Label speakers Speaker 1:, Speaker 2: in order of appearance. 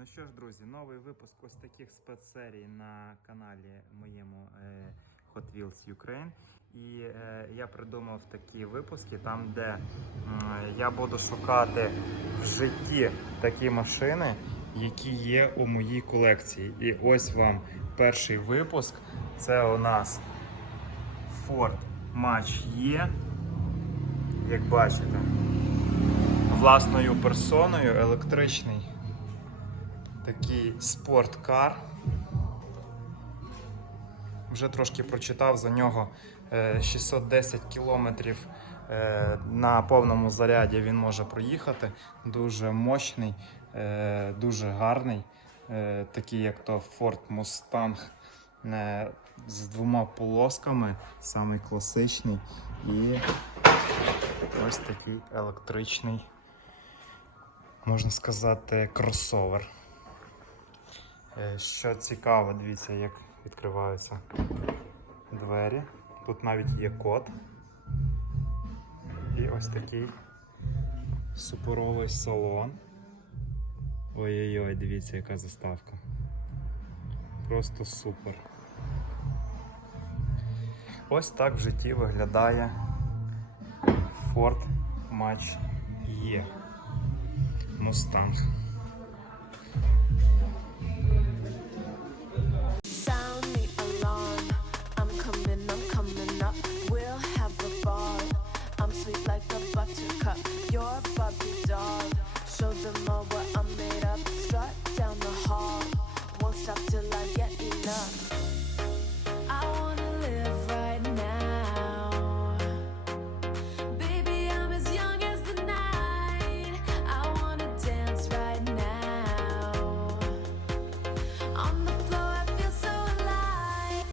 Speaker 1: Ну що ж, друзі, новий випуск ось таких спецсерій на каналі моєму е, Hot Wheels Ukraine. І е, я придумав такі випуски, там, де м, я буду шукати в житті такі машини, які є у моїй колекції. І ось вам перший випуск. Це у нас Ford Match E. Як бачите, власною персоною електричний такий спорткар. Вже трошки прочитав за нього е, 610 кілометрів е, на повному заряді він може проїхати. Дуже мощний, е, дуже гарний, е, такий як то Ford Mustang е, з двома полосками, самий класичний. І ось такий електричний, можна сказати, кросовер. Е, Що цікаво, дивіться, як відкриваються двері. Тут навіть є код. І ось такий супоровий салон. Ой-ой-ой, дивіться, яка заставка. Просто супер. Ось так в житті виглядає Ford Match E Mustang.